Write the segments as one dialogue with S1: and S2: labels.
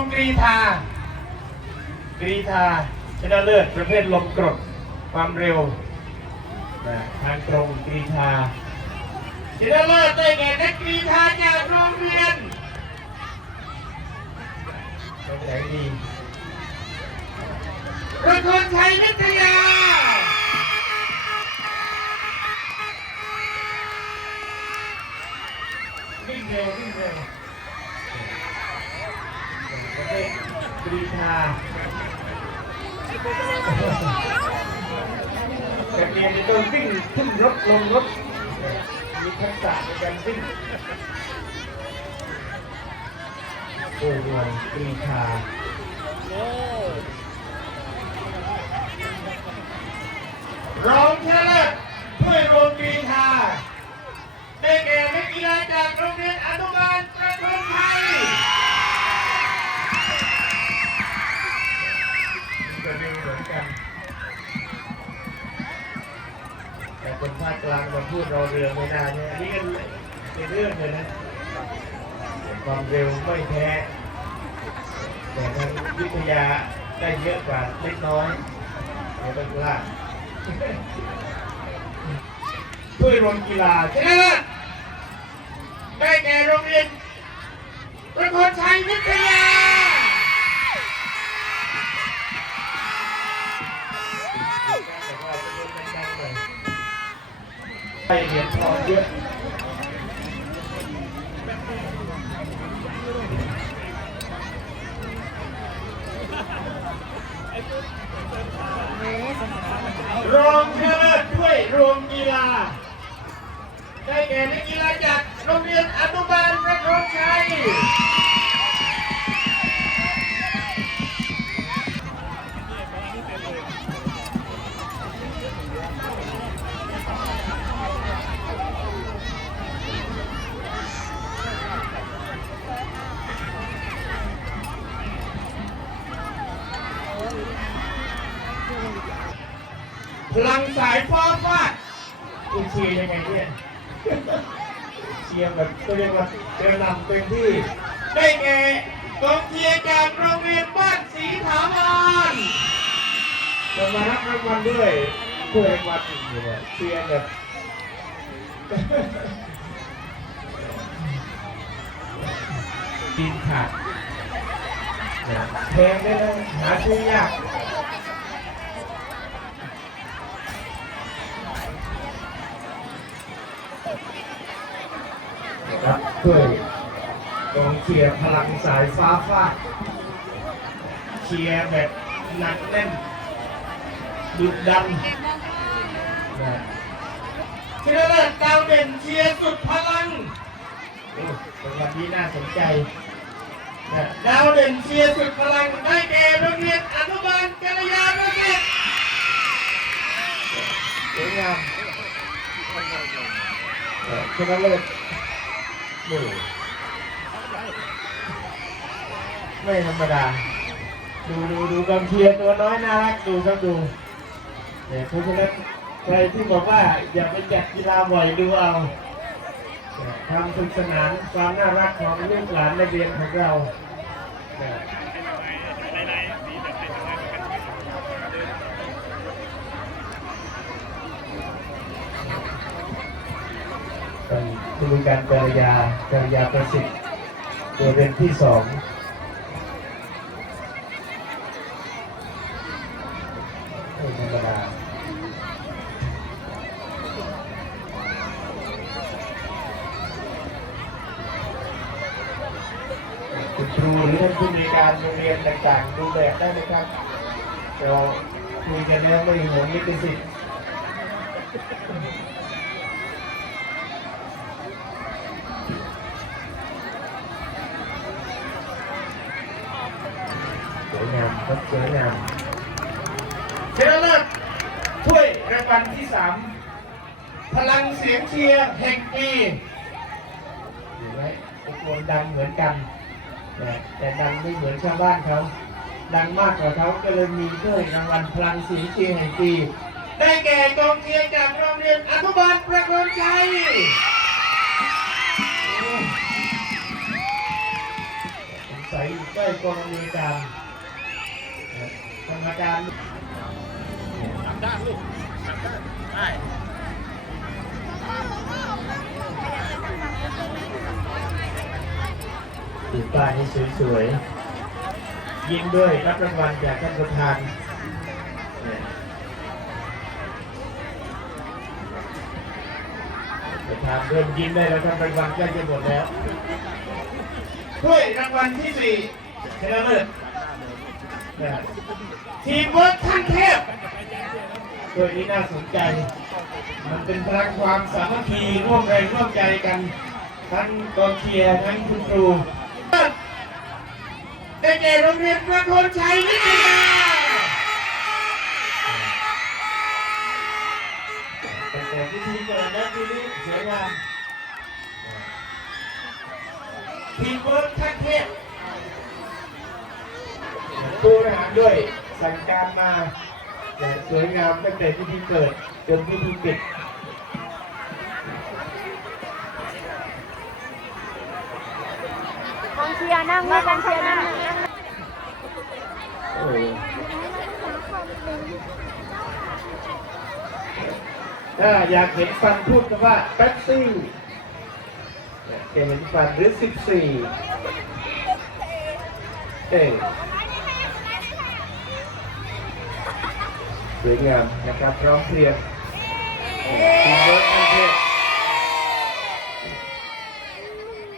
S1: งกรีธากรีธาชนะเลิศประเภทลมกรดความเร็วทางตรงกรีธาชนะเลิศได้แก่นักกรีธาจากโรงเรียนเป็นแสงดีประทุนชัยวิทยา มีทักษะในการวิ่งโอ้โหกรีธาร้องชนะเลิศถ้วยรวมกรีธาได้แก่นักกีฬาจากโรงเรียนอนุบาล เราเรือไม่ได้เนี่ยอันนี้ก็เป็นเรื่องเลยนะความเร็วไม่แพ้ แต่ทางวิทยาได้เยอะกว่าเล็กน้อยไม่ต้องพลาดถ้วยรวมกีฬาชนะได้แก่โรงเรียนประโคนชัยวิทยา ได้เหรียญทองเยอะรองชนะเลิศถ้วยรวมกีฬา ได้แก่นักกีฬาจากโรงเรียนอนุบาลประโคนชัย พลังสายฟ้าฟาดคุณเชียร์ยังไงเนี่ย เชียร์แบบก็เรียกว่าเจอนำเต็มที่ ได้แก่กองเชียร์จากโรงเรียนบ้านศรีถาวรจะมารับรางวัลด้วยถ้วยรางวัลอยู่เนี่ยเชียร์แบบทีมขาดเนี่ย แพงได้เลยหาซื้อยากครับด้วยกองเชียร์พลังสายฟ้าฟาดเชียร์แบบหนักแน่นดุดันนะชนะเลิศดาวเด่นเชียร์สุดพลังโอ้เป็นวันที่น่าสนใจ ดาวเด่นเชียร์สุดพลังได้แก่โรงเรียนอนุบาลกัลยาณมิตรสวยงามชนะเลิศนี่ไม่ธรรมดา ดูดูดูกำเชียร์ตัวน้อยน่ารักดูครับดูเนี่ยเพราะฉะนั้นใครที่บอกว่าอย่าไปจัดกีฬาบ่อยดูเอา ความสนุกสนานความน่ารักของลูกหลานในเรียนของเราเป็นคุณการจรยาจรยาประสิทธิ์ตัวเป็นที่สองไม่ธรรมดา คุณครูหรือท่านผู้มี การโรงเรียนต่างๆ ดูแบบได้ไหมครับเราคุยกันแล้วไม่หวงลิขสิทธิ์สวยงามครับสวยงามชนะเลิศถ้วยรางวัลที่สามพลังเสียงเชียร์แห่งปีเห็นไหมตะโกนดังเหมือนกัน แต่ดังไม่เหมือนชาวบ้านเขาดังมากกว่าเขาก็เลยมีด้วยรางวัลพลังสีเชียร์แห่งปีได้แก่กองเชียร์จากโรงเรียนอนุบาลประโคนชัยโอ้สงสัยใจได้กองมีการกรรมการ
S2: ด้านลูกได้
S1: ติดป้ายให้สวยๆ ยิ้มด้วยรับรางวัลจากท่านประธานเนี่ยประธานเริ่มยิ้มได้แล้วท่านรางวัลใกล้จะหมดแล้วถ้วยรางวัลที่สี่ชนะเลิศนะทีมเวิร์คขั้นเทพถ้วยนี้น่าสนใจ มันเป็นพลังความสามัคคีร่วมแรงร่วมใจกัน ทั้งกองเชียร์ทั้งคุณครูได้ แก่โรงเรียนประโคนชัยวิทยาแต่พิธีเปิดและพิธีสวยงามทีมเวิร์คขั้นเทพผู้บริหารด้วยสั่งการมาแต่างสวยงามตั้งแต่พิธีเปิดจนพิธีปิด
S3: กองเชียร์นั่งนี่กองเชียร์นั่ง
S1: โอ้ถ้าอยากเห็นฟันพูดกันว่าแป๊บซี่อยากจะเห็นฟันหรือสิบสี่เอ้สวยงามนะครับพร้อมเพรียงทีมเวิร์คประเทศ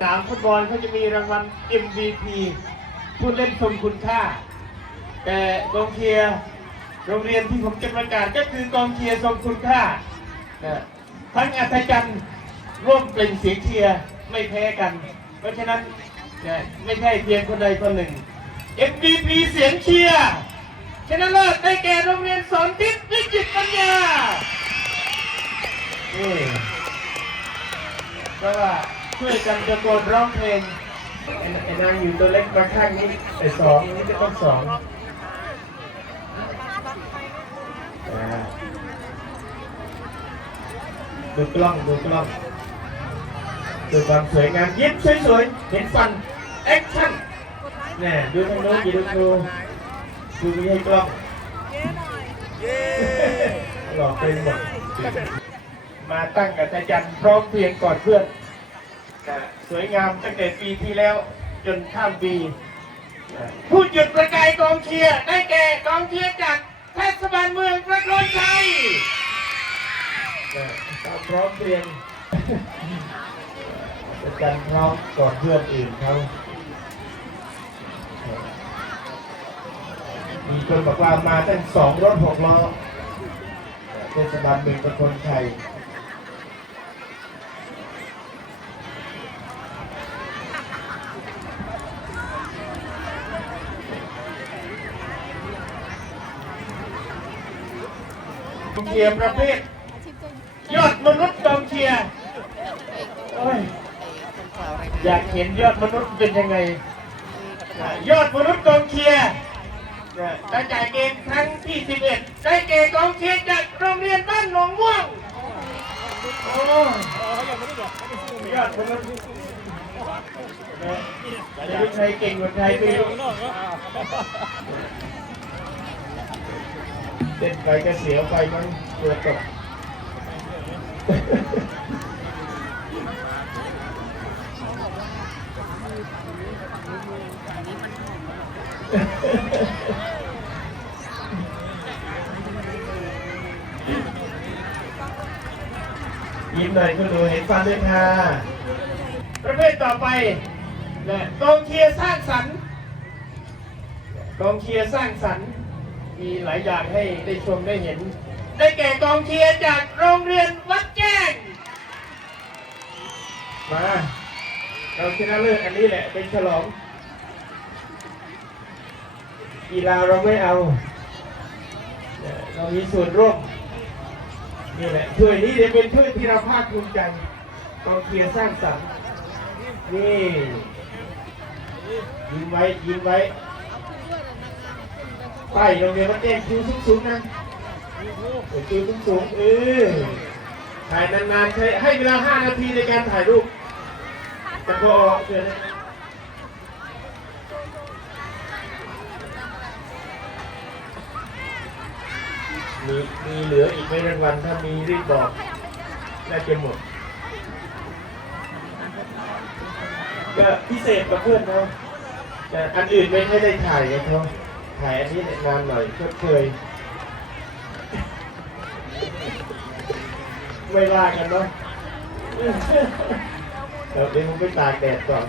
S1: สามฟุตบอลเขาจะมีรางวัล MVP ผู้เล่นทรงคุณค่า แต่กองเชียร์โรงเรียนที่ผมจะประกาศก็คือกองเชียร์ทรงคุณค่านะทั้งอัศจรรย์ร่วมเปล่งเสียงเชียร์ไม่แพ้กัน เพราะฉะนั้นไม่ใช่เพียงคนใดคนหนึ่ง MVP เสียงเชียร์ชนะเลิศได้แก่โรงเรียนสอนทิศวิจิตปัญญานี่ก็ว่าช่วยกันตะโกนร้องเพลงไอ้ไอ้นางอยู่ตัวเล็กมาข้างนี้แต่สองนี่ก็ต้องสอง อ่า ดูกล้องดูกล้องดูความสวยงามยิ้มสวยๆเห็นฟันแอคชั่นแน่ดูทางโน้นดูดูดูดูไม่ให้กล้องหลอกเป็นหมดมาตั้งกับอาจารย์พร้อมเพรียงก่อนเพื่อนสวยงามตั้งแต่ปีที่แล้วจนข้ามปีผู้หยุดประกายกองเชียร์ได้แก่กองเชียร์จาก เทศบาลเมืองประโคนชัยนะก็พร้อมเพรียงอาจารพร้อมก่อนเพื่อนอื่นเขามีคนบอกว่ามาตั้งสองรถหกล้อเทศบาลเมืองประโคนชัย กองเชียร์ประเภท ยอดมนุษย์กองเชียร์อยากเห็นยอดมนุษย์เป็นยังไง ยอดมนุษย์กองเชียร์ได้จ่ายเกมครั้งที่ 11 ได้เกกองเชียร์จากโรงเรียนบ้านหนองม่วงยอดมนุษย์ใครเก่งกว่าใครไม่รู้ ต้นไปก็เสียวไปมันตัวตกยิ้มหน่อยคุณดูเห็นฟันด้วยค่ะ ประเภทต่อไปนะกองเชียร์สร้างสรรค์กองเชียร์สร้างสรรค์ มีหลายอย่างให้ได้ชมได้เห็น ได้แก่กองเชียร์จากโรงเรียนวัดแจ้ง มาเราชนะเลิศอันนี้แหละเป็นฉลอง กีฬาเราไม่เอา เรามีส่วนร่วมนี่แหละถ้วยนี้จะเป็นถ้วยที่เราภาคภูมิใจกองเชียร์สร้างสรรค์นี่ยิงไว้ยิงไว้ ไปโรงเรียนมัดแจ้งคิวสูงๆนะคิวสูงๆเออถ่ายนานๆใช้ให้เวลา 5 นาทีในการถ่ายรูปจะพอเชิญมีมีเหลืออีกไม่รางวัลถ้ามีรีบบอกน่าจะหมดก็พิเศษกับเพื่อนเขาแต่อันอื่นไม่ได้ถ่ายกับเขา ถ่ายอันนี้เนี่ยนานหน่อยชดเคย ไม่ว่ากันเนาะเดี๋ยวผมไปตากแดดก่อน